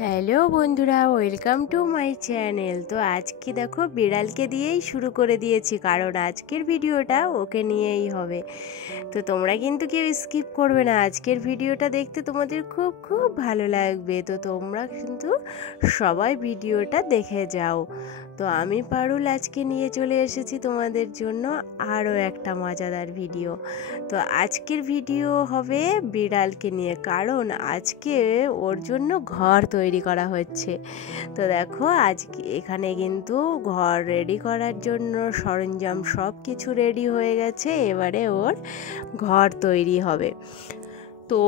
Hello বন্ধুরা, welcome to my channel. তো আজকে দেখো বিড়ালকে দিয়েই শুরু করে দিয়েছি, কারণ আজকের ভিডিওটা ওকে নিয়েই হবে। তো তোমরা কিন্তু কেউ স্কিপ করবে না, আজকের ভিডিওটা দেখতে তোমাদের খুব খুব ভালো লাগবে। তো তোমরা কিন্তু সবাই ভিডিওটা দেখে যাও। তো আমি পারুল আজকে নিয়ে চলে এসেছি তোমাদের জন্য আরও একটা মজাদার ভিডিও। তো আজকের ভিডিও হবে বিড়ালকে নিয়ে, কারণ আজকে ওর জন্য ঘর তৈরি করা হচ্ছে। তো দেখো আজকে এখানে কিন্তু ঘর রেডি করার জন্য সরঞ্জাম সব কিছু রেডি হয়ে গেছে, এবারে ওর ঘর তৈরি হবে। তো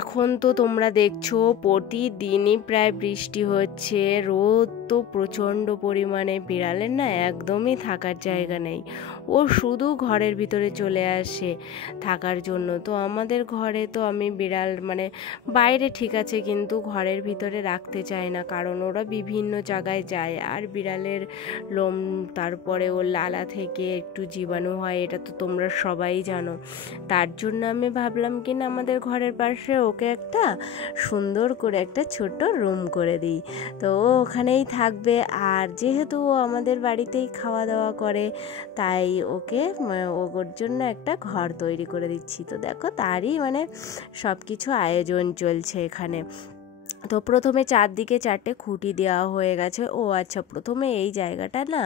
এখন তো তোমরা দেখছো প্রতিদিনই প্রায় বৃষ্টি হচ্ছে, রোদ তো প্রচণ্ড পরিমাণে, বিড়ালের না একদমই থাকার জায়গা নেই, ও শুধু ঘরের ভিতরে চলে আসে থাকার জন্য। তো আমাদের ঘরে তো আমি বিড়াল বাইরে ঠিক আছে, কিন্তু ঘরের ভিতরে রাখতে চাই না, কারণ ওরা বিভিন্ন জায়গায় যায়, আর বিড়ালের লোম তারপরে ওর লালা থেকে একটু জীবাণু হয়, এটা তো তোমরা সবাই জানো। তার জন্য আমি ভাবলাম কি না আমাদের ঘরের পাশে ওকে একটা সুন্দর করে একটা ছোট্ট রুম করে দিই। তো ও ওখানেই থাকবে, আর যেহেতু ও আমাদের বাড়িতেই খাওয়া দাওয়া করে, তাই ওকে ওর জন্য একটা ঘর তৈরি করে দিচ্ছি। তো দেখো তারই সব কিছু আয়োজন চলছে এখানে। তো প্রথমে চারদিকে 4টে খুঁটি দেওয়া হয়ে গেছে। ও আচ্ছা, প্রথমে এই জায়গাটা না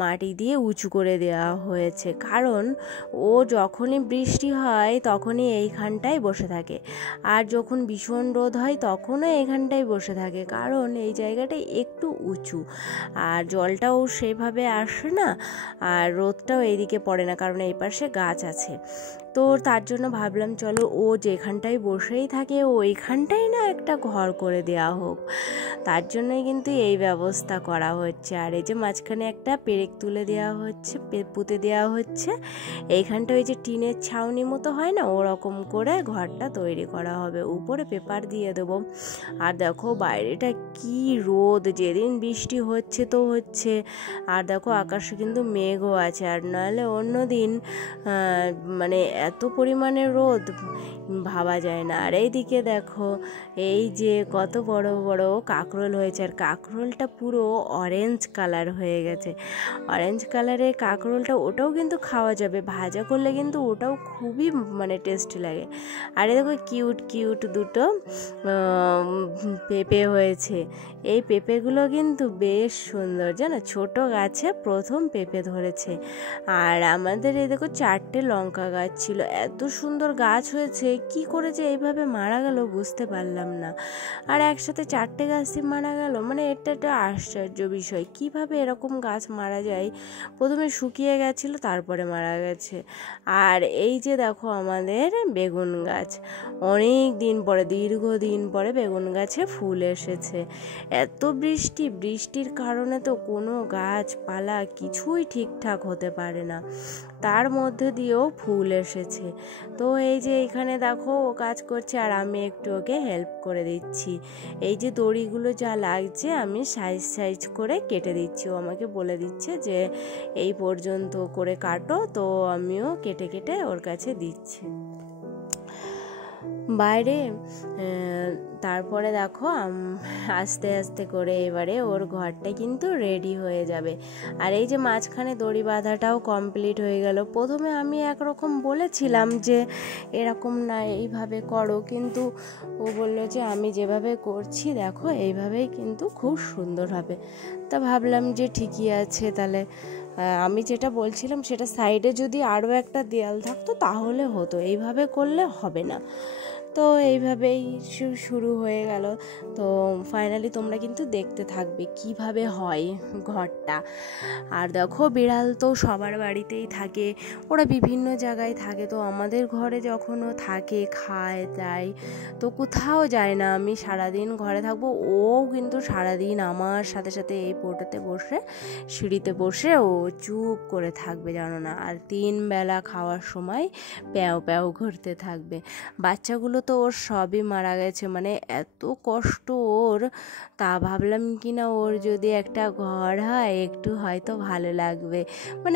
মাটি দিয়ে উঁচু করে দেওয়া হয়েছে, কারণ ও যখনই বৃষ্টি হয় তখনই এইখানটায় বসে থাকে, আর যখন ভীষণ রোদ হয় তখনও এইখানটায় বসে থাকে, কারণ এই জায়গাটা একটু উঁচু, আর জলটাও সেভাবে আসে না, আর রোদটাও এইদিকে পড়ে না, কারণ এই পাশে গাছ আছে। তো তার জন্য ভাবলাম চলো ও যেখানটায় বসেই থাকে ওইখানটাই না একটা ঘর করে দেওয়া হোক, তার জন্যই কিন্তু এই ব্যবস্থা করা হচ্ছে। আর এই যে মাঝখানে একটা পেরেক তুলে দেওয়া হচ্ছে, পুঁতে দেওয়া হচ্ছে, এইখানটা ওই যে টিনের ছাউনি মতো হয় না, ওরকম করে ঘরটা তৈরি করা হবে, উপরে পেপার দিয়ে দেবো। আর দেখো বাইরেটা কি রোদ, যেদিন বৃষ্টি হচ্ছে তো হচ্ছে, আর দেখো আকাশে কিন্তু মেঘও আছে, আর নাহলে অন্য দিন এত পরিমাণে রোদ ভাবা যায় না। আর এইদিকে দেখো এই যে কত বড় বড় কাঁকরোল হয়েছে, আর কাঁকরোলটা পুরো অরেঞ্জ কালার হয়ে গেছে। অরেঞ্জ কালারের কাঁকরোলটা ওটাও কিন্তু খাওয়া যাবে, ভাজা করলে কিন্তু ওটাও খুবই টেস্টি লাগে। আর দেখো কিউট কিউট দুটো পেঁপে হয়েছে, এই পেঁপেগুলো কিন্তু বেশ সুন্দর, জানো, ছোট গাছে প্রথম পেঁপে ধরেছে। আর আমাদের এই দেখো 4টে লঙ্কা গাছ ছিল, এত সুন্দর গাছ হয়েছে, কি করে যে এইভাবে মারা গেল বুঝতে পারলাম না। আর একসাথে 4টে গাছই মারা গেল, এটা একটা আশ্চর্য বিষয়, কিভাবে এরকম গাছ মারা যায়। প্রথমে শুকিয়ে গেছিলো, তারপরে মারা গেছে। আর এই যে দেখো আমাদের বেগুন গাছ, অনেক দিন পরে, দীর্ঘদিন পরে বেগুন গাছে ফুল এসেছে। এত বৃষ্টির কারণে তো কোনো গাছপালা কিছুই ঠিকঠাক হতে পারে না, তার মধ্যে দিয়েও ফুল এসেছে। তো এই যে এখানে দেখো ও কাজ করছে, আর আমি একটু ওকে হেল্প করে দিচ্ছি। এই যে দড়িগুলো যা লাগছে আমি সাইজ করে কেটে দিচ্ছি, ও আমাকে বলে দিচ্ছে যে এই পর্যন্ত করে কাটো, তো আমিও কেটে কেটে ওর কাছে দিচ্ছি বাইরে। তারপরে দেখো আস্তে আস্তে করে এবারে ওর ঘরটা কিন্তু রেডি হয়ে যাবে। আর এই যে মাঝখানে দড়ি বাঁধাটাও কমপ্লিট হয়ে গেল। প্রথমে আমি একরকম বলেছিলাম যে এরকম না, এইভাবে করো, কিন্তু ও বললো যে আমি যেভাবে করছি দেখো এইভাবেই কিন্তু খুব সুন্দর হবে। তা ভাবলাম যে ঠিকই আছে, তাহলে আমি যেটা বলছিলাম সেটা সাইডে যদি আরও একটা দেয়াল থাকতো তাহলে হতো, এইভাবে করলে হবে না। তো এইভাবেই শুরু হয়ে গেল। তো ফাইনালি তোমরা কিন্তু দেখতে থাকবে কিভাবে হয় ঘরটা। আর দেখো বিড়াল তো সবার বাড়িতেই থাকে, ওরা বিভিন্ন জায়গায় থাকে, তো আমাদের ঘরে যখনও থাকে খায় দায়, তো কোথাও যায় না, আমি সারাদিন ঘরে থাকবো, ও কিন্তু সারাদিন আমার সাথে সাথে এই পোটাতে বসে, সিঁড়িতে বসে ও চুপ করে থাকবে, জানো না। আর 3 বেলা খাওয়ার সময় প্যাও প্যাও ঘুরতে থাকবে। বাচ্চাগুলো তো ওর সবই মারা গেছে, এত কষ্ট ওর। তা ভাবলাম কি না ওর যদি একটা ঘর হয় একটু হয়তো ভালো লাগবে,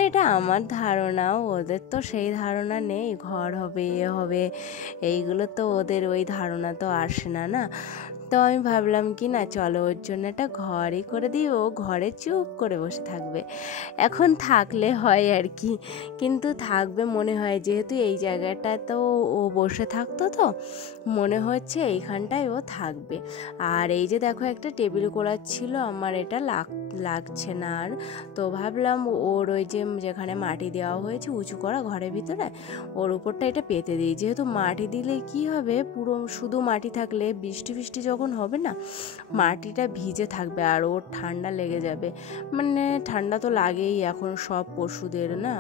এটা আমার ধারণা, ওদের তো সেই ধারণা নেই, ঘর হবে এ হবে এইগুলো তো ওদের ওই ধারণা তো আসে না না। তো আমি ভাবলাম কি না চলো ওর জন্য একটা ঘরই করে দিই, ও ঘরে চুপ করে বসে থাকবে। এখন থাকলে হয় আর কি, কিন্তু থাকবে মনে হয়, যেহেতু এই জায়গাটা তো ও বসে থাকতো, তো মনে হচ্ছে এইখানটায় ও থাকবে। আর এই যে দেখো একটা টেবিল করার ছিল আমার, এটা লাগছে না আর, তো ভাবলাম ওর ওই যে যেখানে মাটি দেওয়া হয়েছে উঁচু করা ঘরের ভিতরে, ওর উপরটা এটা পেতে দিই। যেহেতু মাটি দিলে কি হবে, পুরো শুধু মাটি থাকলে বৃষ্টি ফিষ্টি যখন হবে না, মাটিটা ভিজে থাকবে আর ওর ঠান্ডা লেগে যাবে। মানে ঠান্ডা তো লাগেই এখন সব পশুদের না,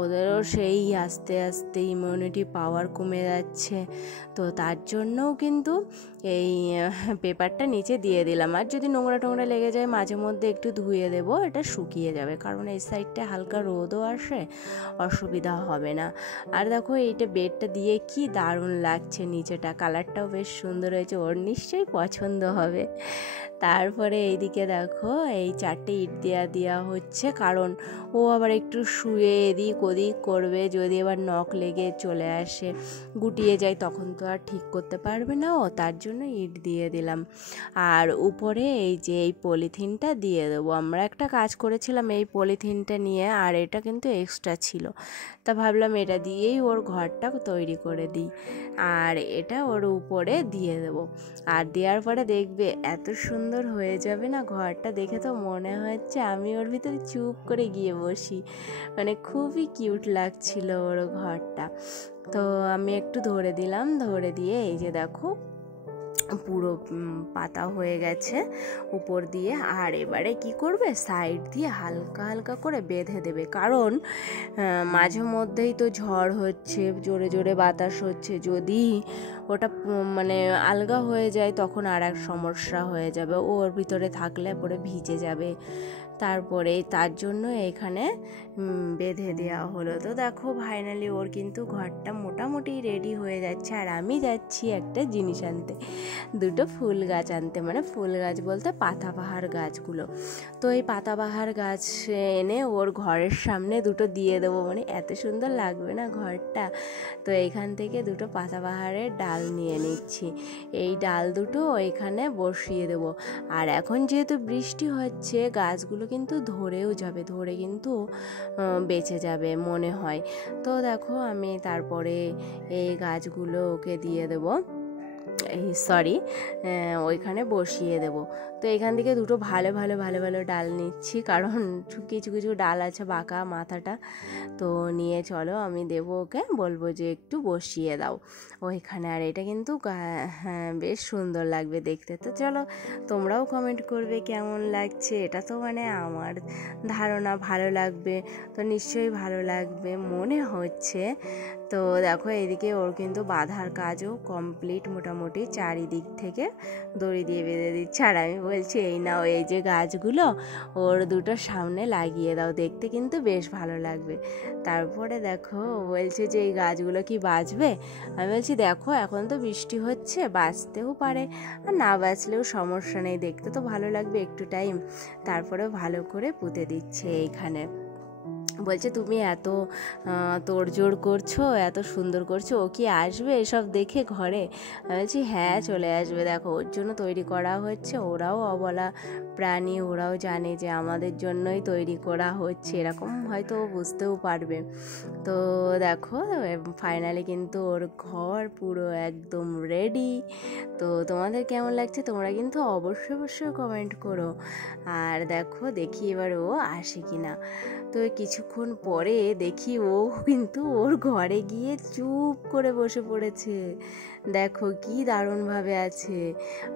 ওদেরও সেই আস্তে আস্তে ইমিউনিটি পাওয়ার কমে যাচ্ছে। তো তার জন্যও কিন্তু এই পেপারটা নিচে দিয়ে দিলাম। আর যদি নোংরা টোংরা লেগে যায় মাঝে মধ্যে একটু ধুয়ে দেবো, এটা শুকিয়ে যাবে, কারণ এই সাইডটা হালকা রোদও আসে, অসুবিধা হবে না। আর দেখো এইটা বেডটা দিয়ে কি দারুণ লাগছে, নিচেটা কালারটাও বেশ সুন্দর হয়েছে, ওর নিশ্চয়ই পছন্দ হবে। তারপরে এইদিকে দেখো এই 4টে ইট দেওয়া হচ্ছে, কারণ ও আবার একটু শুয়ে এদিক ওদিক করবে, যদি এবার নখ লেগে চলে আসে গুটিয়ে যায় তখন তো আর ঠিক করতে পারবে না ও, তার জন্য ইট দিয়ে দিলাম। আর উপরে এই যে এই পলিথিনটা দিয়ে দেবো। আমরা একটা কাজ করেছিলাম এই পলিথিনটা নিয়ে, আর এটা কিন্তু এক্সট্রা ছিল, তা ভাবলাম এটা দিয়েই ওর ঘরটা তৈরি করে দিই, আর এটা ওর উপরে দিয়ে দেবো। আর দেওয়ার পরে দেখবে এত সুন্দর হয়ে যাবে না ঘরটা, দেখে তো মনে হচ্ছে আমি ওর ভিতরে চুপ করে গিয়ে বসি, মানে খুবই কিউট লাগছিল ওর ঘরটা। তো আমি একটু ধরে দিলাম, ধরে দিয়ে এই যে দেখো পুরো পাতা হয়ে গেছে উপর দিয়ে। আর এবারে কি করবে, সাইড দিয়ে হালকা হালকা করে বেঁধে দেবে, কারণ মাঝে মধ্যেই তো ঝড় হচ্ছে, জোরে জোরে বাতাস হচ্ছে, যদি ওটা মানে আলগা হয়ে যায় তখন আর এক সমস্যা হয়ে যাবে, ওর ভিতরে থাকলে পরে ভিজে যাবে। তারপরে তার জন্য এখানে বেঁধে দেওয়া হলো। তো দেখো ফাইনালি ওর কিন্তু ঘরটা মোটামুটি রেডি হয়ে যাচ্ছে। আর আমি যাচ্ছি একটা জিনিস আনতে, দুটো ফুল গাছ আনতে, মানে ফুল গাছ বলতে পাতাবাহার গাছগুলো। তো এই পাতাবাহার গাছ এনে ওর ঘরের সামনে দুটো দিয়ে দেবো, মানে এত সুন্দর লাগবে না ঘরটা। তো এইখান থেকে দুটো পাতাবাহারের ডাল নিয়ে নিচ্ছি, এই ডাল দুটো এখানে বসিয়ে দেবো। আর এখন যেহেতু বৃষ্টি হচ্ছে গাছগুলো কিন্তু ধরেও যাবে, ধরে কিন্তু বেঁচে যাবে মনে হয়। তো দেখো আমি তারপরে এই গাছগুলো ওকে দিয়ে দেবো, ওইখানে বসিয়ে দেব। তো এখান থেকে দুটো ভালো ভালো ভালো ভালো ডাল নিচ্ছি, কারণ কিছু কিছু ডাল আছে বাঁকা মাথাটা, তো নিয়ে চলো আমি দেবো ওকে, বলবো যে একটু বসিয়ে দাও ওইখানে। আর এটা কিন্তু হ্যাঁ বেশ সুন্দর লাগবে দেখতে। তো চলো তোমরাও কমেন্ট করবে কেমন লাগছে, এটা তো মানে আমার ধারণা ভালো লাগবে, তো নিশ্চয়ই ভালো লাগবে মনে হচ্ছে। তো দেখো এদিকে ওর কিন্তু বাঁধার কাজও কমপ্লিট, মোটামুটি চারিদিক থেকে দড়ি দিয়ে বেঁধে দিচ্ছে। আর আমি বলছি এই নাও এই যে গাছগুলো ওর দুটো সামনে লাগিয়ে দাও, দেখতে কিন্তু বেশ ভালো লাগবে। তারপরে দেখো বলছে যে এই গাছগুলো কি বাঁচবে, আমি বলছি দেখো এখন তো বৃষ্টি হচ্ছে, বাঁচতেও পারে আর না বাঁচলেও সমস্যা নেই, দেখতে তো ভালো লাগবে একটু টাইম। তারপরে ভালো করে পুঁতে দিচ্ছে এইখানে। বলছে তুমি এত তোড়জোড় করছো, এত সুন্দর করছো, ও কি আসবে এসব দেখে ঘরে? আমি বলছি হ্যাঁ চলে আসবে, দেখো ওর জন্য তৈরি করা হচ্ছে, ওরাও অবলা প্রাণী, ওরাও জানে যে আমাদের জন্যই তৈরি করা হচ্ছে, এরকম হয়তো ও বুঝতেও পারবে। তো দেখো ফাইনালি কিন্তু ওর ঘর পুরো একদম রেডি। তো তোমাদের কেমন লাগছে তোমরা কিন্তু অবশ্যই অবশ্যই কমেন্ট করো। আর দেখো দেখি এবার ও আসে কিনা। তো কিছুক্ষণ পরে দেখি ও কিন্তু ওর ঘরে গিয়ে চুপ করে বসে পড়েছে, দেখো কি দারুণভাবে আছে।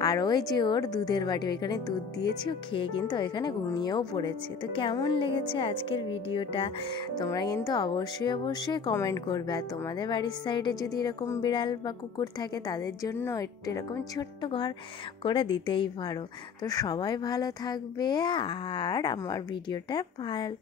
আর ওই যে ওর দুধের বাটি, ওইখানে দুধ দিয়েছি, ও খেয়ে কিন্তু ওইখানে ঘুমিয়েও পড়েছে। তো কেমন লেগেছে আজকের ভিডিওটা তোমরা কিন্তু অবশ্যই অবশ্যই কমেন্ট করবে। আর তোমাদের বাড়ির সাইডে যদি এরকম বিড়াল বা কুকুর থাকে তাদের জন্য একটু এরকম ছোট্ট ঘর করে দিতেই পারো। তো সবাই ভালো থাকবে, আর আমার ভিডিওটা ভালো